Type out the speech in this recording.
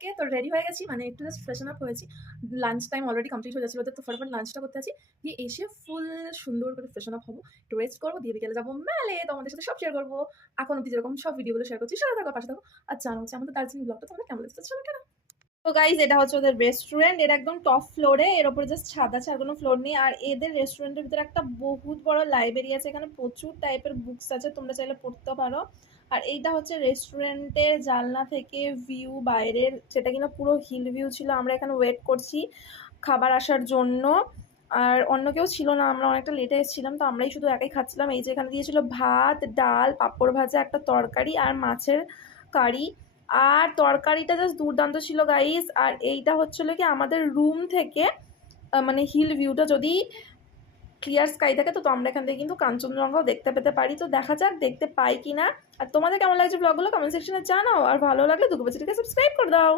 কে তো রেডি হয়ে গেছি, মানে একটু জাস্ট ফ্রেশন আপ হয়েছি। লাঞ্চ টাইম অলরেডি কমপ্লিট হয়ে যাচ্ছিল, তো ফটাফট লাঞ্চটা করতে আছি। দিয়ে এসে ফুল সুন্দর করে ফ্রেশন আপ হবো, একটু রেস্ট করবো, দিয়ে বিকেলে যাবো মেলে। তোমাদের সাথে সব শেয়ার করবো। এখন অব্দি যেরকম সব ভিডিওগুলো শেয়ার করছি, সাথে থাকো, পাশে থাকো। আর জানো হচ্ছে আমাদের দার্জিলিং ব্লগটা তোমাদের কেমন লাগছে, চলো কেন। তো গাইজ, এটা হচ্ছে ওদের রেস্টুরেন্ট। এটা একদম টপ ফ্লোরে, এর উপরে জাস্ট ছাদ আছে, আর কোনো ফ্লোর নেই। আর এদের রেস্টুরেন্টের ভিতরে একটা বহুত বড় লাইব্রেরি আছে, এখানে প্রচুর টাইপের বুকস আছে, তোমরা চাইলে পড়তে পারো। আর এইটা হচ্ছে রেস্টুরেন্টের জানলা থেকে ভিউ বাইরের, যেটা কিনা পুরো হিল ভিউ ছিল। আমরা এখানে ওয়েট করছি খাবার আসার জন্য, আর অন্য কেউ ছিল না, আমরা অনেকটা লেটে এসেছিলাম, তো আমরাই শুধু একাই খাচ্ছিলাম। এই যে এখানে দিয়েছিল ভাত, ডাল, পাঁপড় ভাজা, একটা তরকারি আর মাছের কারি। আর তরকারিটা জাস্ট দুর্দান্ত ছিল গাইস। আর এইটা হচ্ছিল কি আমাদের রুম থেকে, মানে হিল ভিউটা যদি ক্লিয়ার স্কাই থাকে, তো আমরা এখান থেকে কিন্তু কাঞ্চনজঙ্ঘাও দেখতে পেতে পারি। তো দেখা যাক দেখতে পাই কিনা। আর তোমাদের কেমন লাগছে ব্লগগুলো কমেন্ট সেকশনে জানাও, আর ভালো লাগলে দুটো বাচ্চাটিকে সাবস্ক্রাইব করে দাও।